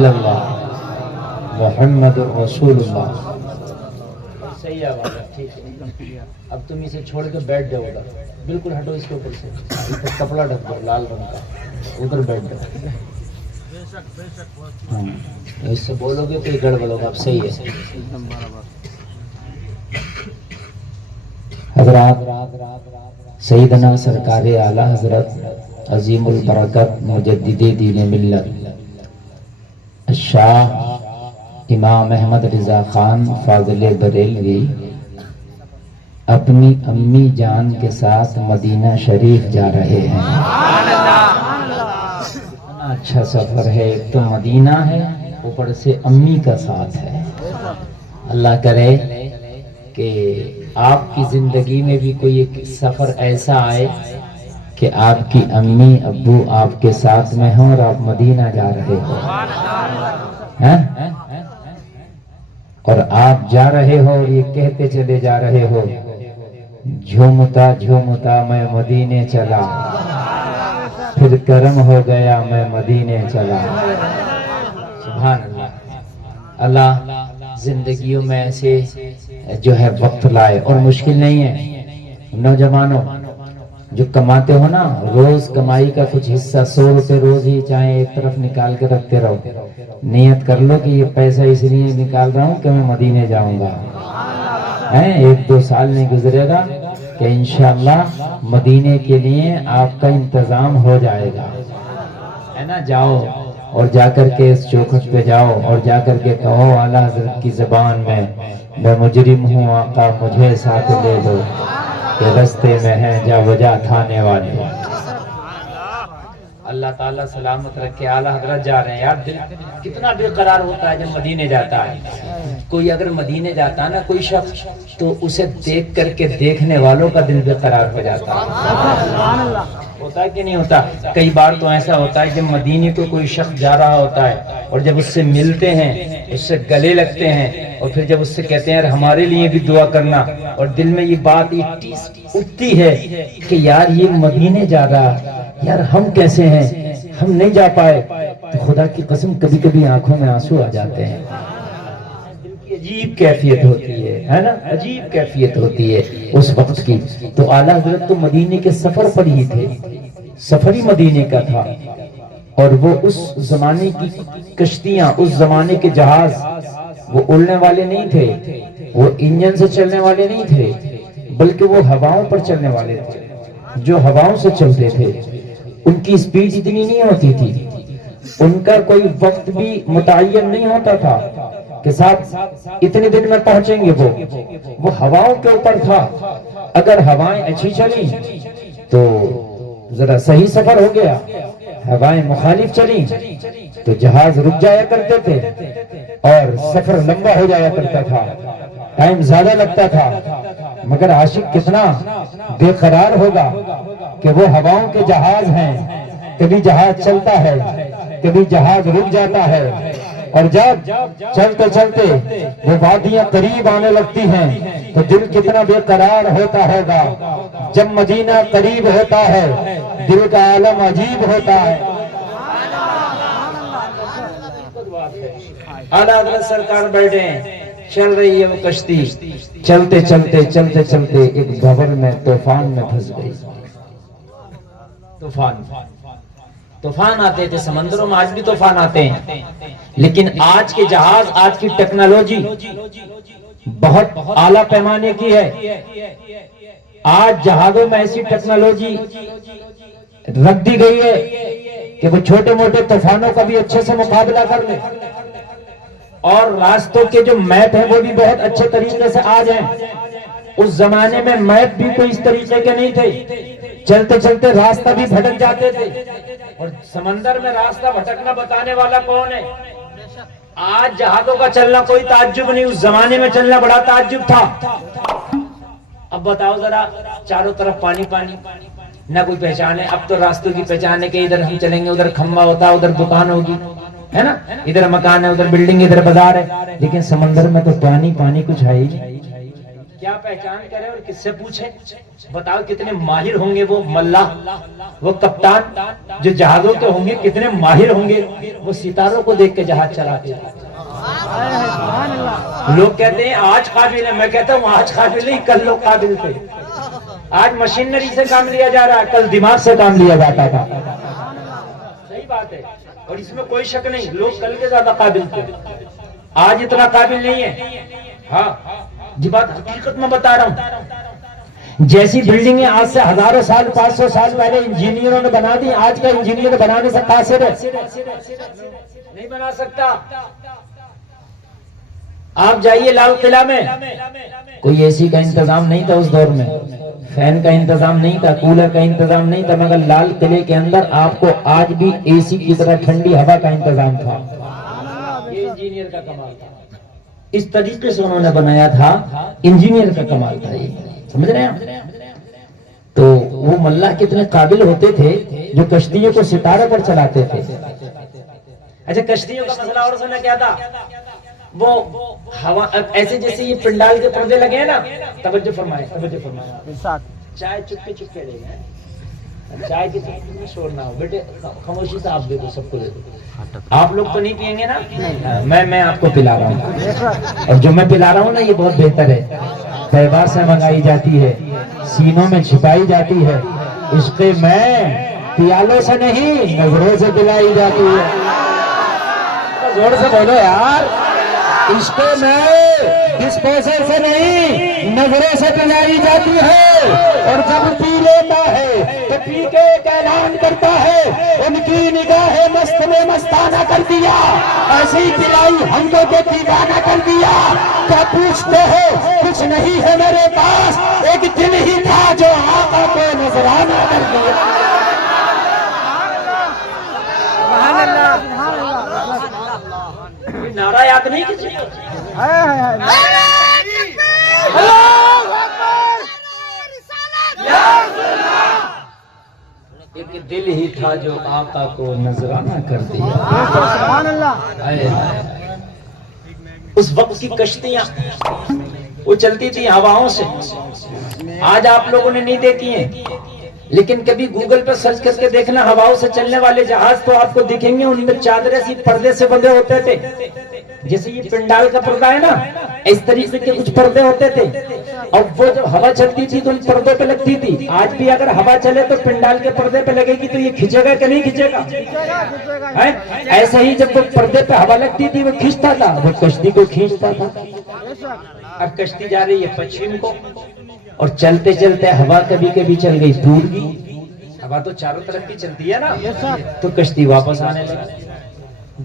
الا اللہ محمد رسول اللہ۔ صحیح آواز ہے، ٹھیک ہے۔ اب تم اسے چھوڑ کے بیٹھ جاؤ ادھر، بالکل ہٹو اس کے اوپر سے، ادھر کپڑا ڈھک دو لال رنگ کا، ادھر بیٹھ جاؤ۔ ہاں اس سے بولو گے تو گڑبڑ ہوگا۔ اب صحیح ہے۔ حضرات، سیدنا سرکار اعلی حضرت عظیم البرکت مجدد دین ملت الشاہ امام احمد رضا خان فاضل بریلوی اپنی امی جان کے ساتھ مدینہ شریف جا رہے ہیں۔ اتنا اچھا سفر ہے، ایک تو مدینہ ہے، اوپر سے امی کا ساتھ ہے۔ اللہ کرے کہ آپ کی زندگی میں بھی کوئی ایک سفر ایسا آئے کہ آپ کی امی ابو آپ کے ساتھ میں ہوں اور آپ مدینہ جا رہے ہو، اور آپ جا رہے ہو اور یہ کہتے چلے جا رہے ہو، جھومتا جھومتا میں مدینے چلا، پھر کرم ہو گیا میں مدینے چلا۔ سبحان اللہ۔ اللہ زندگیوں میں ایسے جو ہے وقت لائے، اور مشکل نہیں ہے۔ نوجوانوں جو کماتے ہو نا، روز کمائی کا کچھ حصہ 100 روپے روز ہی چاہے ایک طرف نکال کے رکھتے رہو، نیت کر لو کہ یہ پیسہ اس لیے نکال رہا ہوں کہ میں مدینے جاؤں گا۔ 1-2 سال نہیں گزرے گا کہ انشاءاللہ مدینے کے لیے آپ کا انتظام ہو جائے گا، ہے نا؟ جاؤ اور جا کر کے اس چوکھٹ پہ جاؤ اور جا کر کے کہو اعلیٰ حضرت کی زبان میں مجرم ہوں آقا مجھے ساتھ لے دو، کہ رستے میں ہیں جا وجہ تھانے والے۔ اللہ تعالیٰ سلامت رکھے۔ اعلیٰ حضرت جا رہے ہیں، یار دل کتنا بے قرار ہوتا ہے جب مدینے جاتا ہے۔ کوئی اگر مدینے جاتا ہے نا کوئی شخص، تو اسے دیکھ کر کے دیکھنے والوں کا دل بے قرار ہو جاتا ہے۔ ہوتا ہے کہ نہیں ہوتا؟ کئی بار تو ایسا ہوتا ہے کہ مدینے کو کوئی شخص جا رہا ہوتا ہے، اور جب اس سے ملتے ہیں، اس سے گلے لگتے ہیں، اور پھر جب اس سے کہتے ہیں یار ہمارے لیے بھی دعا کرنا، اور دل میں یہ بات اٹھتی ہے کہ یار یہ مدینے جا رہا، یار ہم کیسے ہیں، ہم نہیں جا پائے، تو خدا کی قسم کبھی کبھی آنکھوں میں آنسو آ جاتے ہیں۔ عجیب کیفیت ہوتی ہے نا، عجیب کیفیت ہوتی ہے اس وقت کی۔ تو اعلیٰ حضرت تو مدینے کے سفر پر ہی تھے، سفر ہی مدینے کا تھا، اور وہ اس زمانے کی کشتیاں، اس زمانے کے جہاز، وہ اڑنے والے نہیں تھے، وہ انجن سے چلنے والے نہیں تھے، بلکہ وہ ہواؤں پر چلنے والے تھے، جو ہواؤں سے چلتے تھے۔ ان کی سپیڈ اتنی نہیں ہوتی تھی، ان کا کوئی وقت بھی متعین نہیں ہوتا تھا کہ ساتھ اتنے دن میں پہنچیں گے۔ وہ ہواؤں کے اوپر تھا۔ اگر ہوائیں اچھی چلی تو ذرا صحیح سفر ہو گیا، ہوائیں مخالف چلی تو جہاز رک جایا کرتے تھے اور سفر لمبا ہو جایا کرتا تھا، ٹائم زیادہ لگتا تھا۔ مگر عاشق کتنا بے قرار ہوگا کہ وہ ہواؤں کے جہاز ہیں، کبھی جہاز چلتا ہے کبھی جہاز رک جاتا ہے، اور جب چلتے چلتے وہ وادیاں قریب آنے لگتی ہیں تو دل کتنا بے قرار ہوتا ہوگا۔ جب مدینہ قریب ہوتا ہے دل کا عالم عجیب ہوتا ہے۔ اعلیٰ حضرت سرکار بیٹھے ہیں، چل رہی ہے وہ کشتی، چلتے چلتے چلتے چلتے ایک بھور میں طوفان میں پھنس گئی۔ طوفان آتے تھے سمندروں میں، آج بھی طوفان آتے ہیں، لیکن آج کے جہاز، آج کی ٹیکنالوجی بہت اعلیٰ پیمانے کی ہے۔ آج جہازوں میں ایسی ٹیکنالوجی رکھ دی گئی ہے کہ وہ چھوٹے موٹے طوفانوں کا بھی اچھے سے مقابلہ کر لے، اور راستوں کے جو میپ ہیں وہ بھی بہت اچھے طریقے سے آج ہیں۔ اس زمانے میں میپ بھی کوئی اس طریقے کے نہیں تھے، چلتے چلتے راستہ بھی بھٹک جاتے تھے، اور سمندر میں راستہ بھٹکنا بتانے والا کون ہے؟ آج جہازوں کا چلنا کوئی تعجب نہیں، اس زمانے میں چلنا بڑا تعجب تھا۔ اب بتاؤ ذرا، چاروں طرف پانی پانی، نہ کوئی پہچان ہے۔ اب تو راستوں کی پہچان ہے کہ ادھر ہم چلیں گے ادھر کھمبا ہوتا ہے، ادھر دکان ہوگی، ہے نا، ادھر مکان ہے، ادھر بلڈنگ، ادھر بازار ہے، لیکن سمندر میں تو پانی پانی کچھ ہے ہی نہیں۔ کیا پہچان کرے اور کس سے پوچھے؟ بتاؤ کتنے ماہر ہوں گے وہ ملاح، وہ کپتان جو جہازوں کے ہوں گے، کتنے ماہر ہوں گے وہ ستاروں کو دیکھ کے جہاز چلاتے ہیں۔ لوگ کہتے ہیں آج قابل ہے، میں کہتا ہوں آج قابل نہیں، کل لوگ قابل تھے۔ آج مشینری سے کام لیا جا رہا ہے، کل دماغ سے کام لیا جاتا تھا۔ صحیح بات ہے، اور اس میں کوئی شک نہیں، لوگ کل کے زیادہ قابل تھے، آج اتنا قابل نہیں ہے۔ ہاں یہ بات حقیقت میں بتا رہا ہوں۔ جیسی بلڈنگیں آج سے ہزاروں سال 500 سال پہلے انجینئروں نے بنا دی، آج کا انجینئر بنانے سے قاصر ہے، نہیں بنا سکتا۔ آپ جائیے لال قلعہ میں، کوئی اے سی کا انتظام نہیں تھا اس دور میں، فین کا انتظام نہیں تھا، کولر کا انتظام نہیں تھا، مگر لال قلعے کے اندر آپ کو آج بھی اے سی کی طرح ٹھنڈی ہوا کا انتظام تھا۔ یہ انجینئر کا کمال تھا، اس طریقے سے انہوں نے بنایا تھا، انجینئر کا کمال تھا یہ، سمجھ رہے ہیں؟ تو وہ ملاح کتنے قابل ہوتے تھے جو کشتیوں کو ستاروں پر چلاتے تھے۔ اچھا کشتیوں کا مسئلہ اور سنا کیا تھا؟ وہ ہوا ایسے جیسے یہ پنڈال کے پردے لگے ہیں نا، توجہ فرمائے توجہ فرمائے، چائے چپکے چپکے لے گئے، چائے کی میں شور نہ ہو، بیٹے خاموشی سے آپ دے دو، سب کو دے دو۔ آپ لوگ تو نہیں پیئیں گے نا؟ میں آپ کو پلا رہا ہوں، اور جو میں پلا رہا ہوں نا یہ بہت بہتر ہے، طیبہ سے منگائی جاتی ہے، سینوں میں چھپائی جاتی ہے، عشق میں پیالوں سے نہیں نظروں سے پلائی جاتی ہے۔ زور سے بولو یار، عشق میں ڈسپوزل سے نہیں نظروں سے پلائی جاتی ہے، اور جب پی لیتا ہے تو پی کے ایک اعلان کرتا ہے، ان کی نگاہ مست میں مستانہ کر دیا، ایسی پلائی ہم کو دیوانہ کر دیا۔ کیا پوچھتے ہو؟ کچھ نہیں ہے میرے پاس، ایک دل ہی تھا جو آقا کو نذرانہ کر دیا۔ سبحان اللہ، سبحان اللہ، نعرہ یاد نہیں کسی کو؟ ایک دل ہی تھا جو آقا کو نذرانہ کر دیا۔ سبحان اللہ۔ اس وقت کی کشتیاں وہ چلتی تھی ہواؤں سے، آج آپ لوگوں نے نہیں دیکھی ہیں، لیکن کبھی گوگل پہ سرچ کر کے دیکھنا، ہواؤں سے چلنے والے جہاز تو آپ کو دکھیں گے، ان میں چادریں سی پردے سے بندھے ہوتے تھے، جیسے یہ پنڈال کا پردہ ہے نا، اس طریقے کے کچھ پردے ہوتے تھے، اور وہ جب ہوا چلتی تھی تو ان پردوں پہ لگتی تھی۔ آج بھی اگر ہوا چلے تو پنڈال کے پردے پہ لگے گی تو یہ کھینچے گا کہ نہیں کھینچے گا؟ ایسے ہی جب وہ پردے پہ ہوا لگتی تھی وہ کھینچتا تھا، وہ کشتی کو کھینچتا تھا۔ اب کشتی جا رہی ہے پچھم کو، اور چلتے چلتے ہوا کبھی کبھی چل گئی ٹوٹ گئی، ہوا تو چاروں طرف کی چلتی ہے نا، تو کشتی واپس آنے لگی۔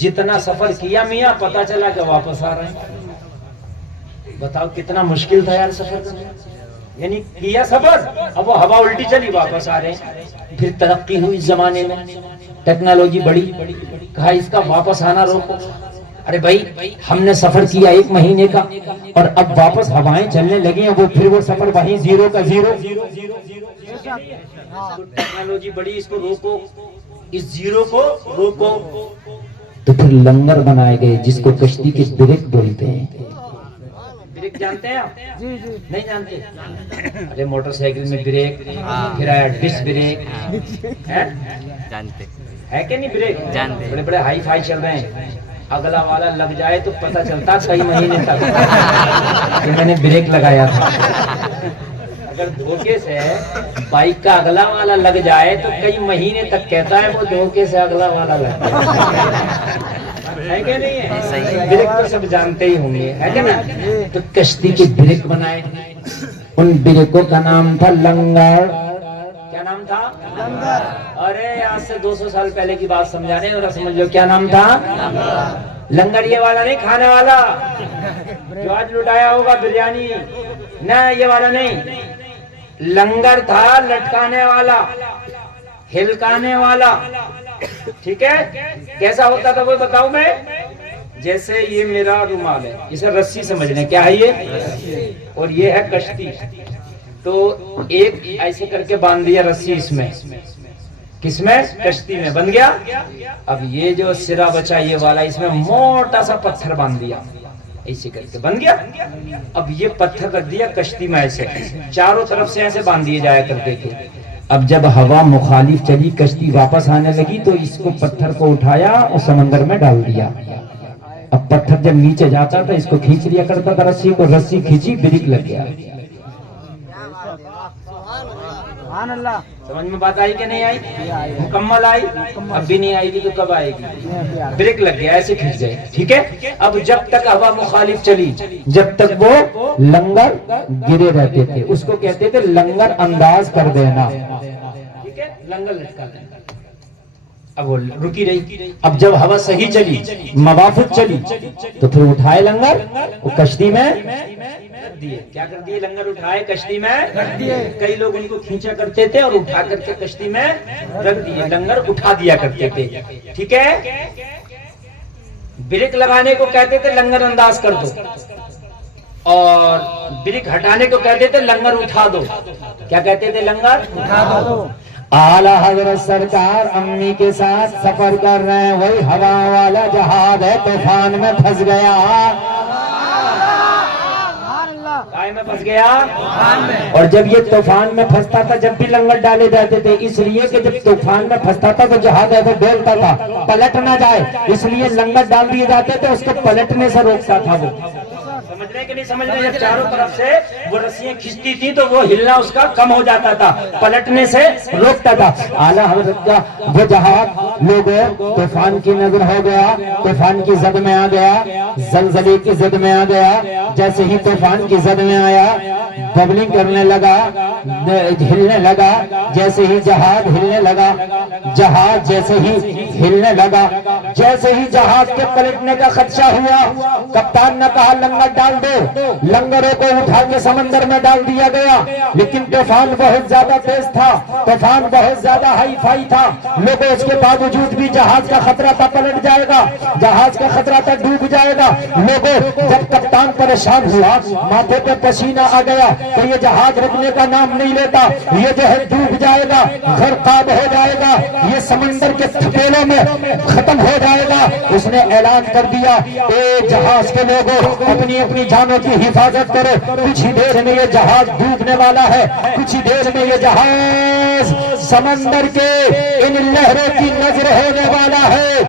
جتنا سفر کیا میاں پتا چلا کہ واپس آ رہے ہیں۔ بتاؤ کتنا مشکل تھا یار سفر کرنا، یعنی کیا سفر، اب وہ ہوا الٹی چلی واپس آ رہے ہیں۔ پھر ترقی ہوئی اس زمانے میں، ٹیکنالوجی بڑی، کہا اس کا واپس آنا روکو۔ ارے بھائی ہم نے سفر کیا 1 مہینے کا، اور اب واپس ہوائیں چلنے لگی ہیں، وہ پھر وہ سفر وہیں زیرو کا زیرو۔ ٹیکنالوجی بڑی، اس کو روکو، اس زیرو کو روکو۔ تو پھر لنگر بنائے گئے جس کو کشتی کے بریک بولتے ہیں۔ بریک جانتے ہیں آپ؟ نہیں جانتے؟ ارے موٹر سائیکل میں بریک، پھر آیا ڈسک بریک، جانتے ہے کہ نہیں؟ بریک جانتے، بڑے بڑے ہائی فائی چل رہے ہیں، اگلا والا لگ جائے تو پتہ چلتا کئی مہینے تک کہ میں نے بریک لگایا تھا۔ اگر دھوکے سے بائک کا اگلا والا لگ جائے تو کئی مہینے تک کہتا ہے وہ دھوکے سے اگلا والا لگتا ہے کہ نہیں ہے؟ بریک تو سب جانتے ہی ہوں گے، ہے کہ نا؟ تو کشتی کے بریک بنائے، ان بریکوں کا نام تھا لنگر۔ کیا نام تھا؟ لنگر۔ ارے آج سے 200 سال پہلے کی بات سمجھا رہے ہیں، اور سمجھ لو کیا نام تھا؟ لنگر یہ والا نہیں کھانے والا جو آج لٹایا ہوگا بریانی، نہ یہ والا نہیں، لنگر تھا لٹکانے والا، ہلکانے والا، ٹھیک ہے؟ کیسا ہوتا تھا وہ بتاؤں میں؟ جیسے یہ میرا رومال ہے، اسے رسی سمجھ لیں، کیا ہے یہ؟ اور یہ ہے کشتی، تو ایک ایسے کر کے باندھ دیا رسی اس میں، کس میں؟ کشتی میں بن گیا۔ اب یہ جو سرا بچا یہ والا، اس میں موٹا سا پتھر باندھ دیا، ایسے کر کے بن گیا. اب یہ پتھر رکھ دیا کشتی میں ایسے, چاروں طرف سے ایسے باندھ دیے جایا کرتے تھے. اب جب ہوا مخالف چلی, کشتی واپس آنے لگی, تو اس کو پتھر کو اٹھایا اور سمندر میں ڈال دیا. اب پتھر جب نیچے جاتا تھا اس کو کھینچ لیا کرتا تھا رسی کو, رسی کھینچی بریک لگ گیا. سمجھ میں بات آئی کہ نہیں آئی؟ مکمل آئی؟ اب بھی نہیں آئے گی تو کب آئے گی؟ بریک لگ گیا, ایسے کھینچ گئے. ٹھیک ہے, اب جب تک ہوا مخالف چلی جب تک وہ لنگر گرے رہتے تھے, اس کو کہتے تھے لنگر انداز کر دینا. ٹھیک ہے, لنگر لٹکا دینا. اب وہ رکی رہی. اب جب ہوا صحیح چلی, موافق چلی, تو پھر اٹھائے لنگر, وہ کشتی میں رکھ دیے. کیا کر دیے؟ لنگر اٹھائے کشتی میں رکھ دیے. کئی لوگ ان کو کھینچا کرتے تھے اور اٹھا کر کے کشتی میں رکھ دیے, لنگر اٹھا دیا کرتے تھے. ٹھیک ہے, بریک لگانے کو کہتے تھے لنگر انداز کر دو, اور بریک ہٹانے کو کہتے تھے لنگر اٹھا دو. کیا کہتے تھے؟ لنگر اٹھا دو. اعلیٰ حضرت سرکار امی کے ساتھ سفر کر رہے ہیں, وہی ہوا والا جہاز ہے, طوفان میں پھنس گیا. میں پھنس گیا. اور جب یہ طوفان میں پھنستا تھا, جب بھی لنگر ڈالے جاتے تھے, اس لیے کہ جب طوفان میں پھنستا تھا تو جہاز ایسے ڈولتا تھا, پلٹ نہ جائے, اس لیے لنگر ڈال دیے جاتے تھے, اس کو پلٹنے سے روکتا تھا. وہ سمجھ رہے کہ نہیں سمجھ رہے؟ جب چاروں طرف سے وہ رسیاں کھینچتی تھی تو وہ ہلنا اس کا کم ہو جاتا تھا, پلٹنے سے روکتا تھا. اعلیٰ حضرت کا وہ جہاز لوگوں طوفان کی نظر ہو گیا, طوفان کی زد میں آ گیا, زلزلے کی زد میں آ گیا. جیسے ہی طوفان کی زد میں آیا, ببلنگ کرنے لگا, ہلنے لگا. جیسے ہی جہاز ہلنے لگا, جہاز جیسے ہی ہلنے لگا, جیسے ہی جہاز کے پلٹنے کا خدشہ ہوا, کپتان نے کہا لنگر ڈال دو. لنگروں کو اٹھا کے سمندر میں ڈال دیا گیا, لیکن طوفان بہت زیادہ تیز تھا, طوفان بہت زیادہ ہائی فائی تھا. لوگوں اس کے باوجود بھی جہاز کا خطرہ تھا پلٹ جائے گا, جہاز کا خطرہ تھا ڈوب جائے گا. لوگوں جب کپتان پریشان ہوا, ماتھے پہ پسینہ آ گیا, تو یہ جہاز رکنے کا نام نہیں لیتا, یہ جو ہے ڈوب جائے گا, غرقاب ہو جائے گا, یہ سمندر کے تھپیلوں میں ختم ہو جائے گا. اس نے اعلان کر دیا, اے جہاز کے لوگوں اپنی اپنی جانوں کی حفاظت کرو, کچھ ہی دیر میں یہ جہاز ڈوبنے والا ہے, کچھ ہی دیر میں یہ جہاز سمندر کے ان لہروں کی نظر ہونے والا ہے.